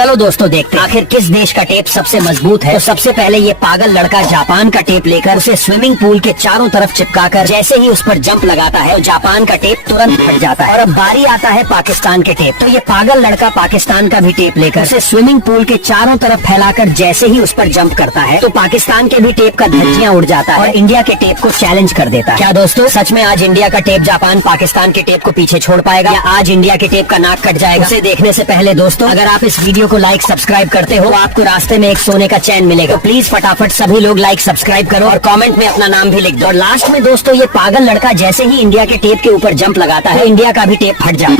चलो दोस्तों देखते हैं आखिर किस देश का टेप सबसे मजबूत है। तो सबसे पहले ये पागल लड़का जापान का टेप लेकर उसे स्विमिंग पूल के चारों तरफ चिपकाकर जैसे ही उस पर जंप लगाता है तो जापान का टेप तुरंत फट जाता है। और अब बारी आता है पाकिस्तान के टेप। तो ये पागल लड़का पाकिस्तान का भी टेप लेकर उसे स्विमिंग पूल के चारों तरफ फैलाकर जैसे ही उस पर जंप करता है तो पाकिस्तान के भी टेप का धज्जियां उड़ जाता है और इंडिया के टेप को चैलेंज कर देता है। क्या दोस्तों सच में आज इंडिया का टेप जापान पाकिस्तान के टेप को पीछे छोड़ पाएगा या आज इंडिया के टेप का नाक कट जाएगा? उसे देखने से पहले दोस्तों अगर आप इस वीडियो को लाइक सब्सक्राइब करते हो आपको रास्ते में एक सोने का चैन मिलेगा। तो प्लीज फटाफट सभी लोग लाइक सब्सक्राइब करो और कमेंट में अपना नाम भी लिख दो। और लास्ट में दोस्तों ये पागल लड़का जैसे ही इंडिया के टेप के ऊपर जंप लगाता है इंडिया का भी टेप फट जाता है।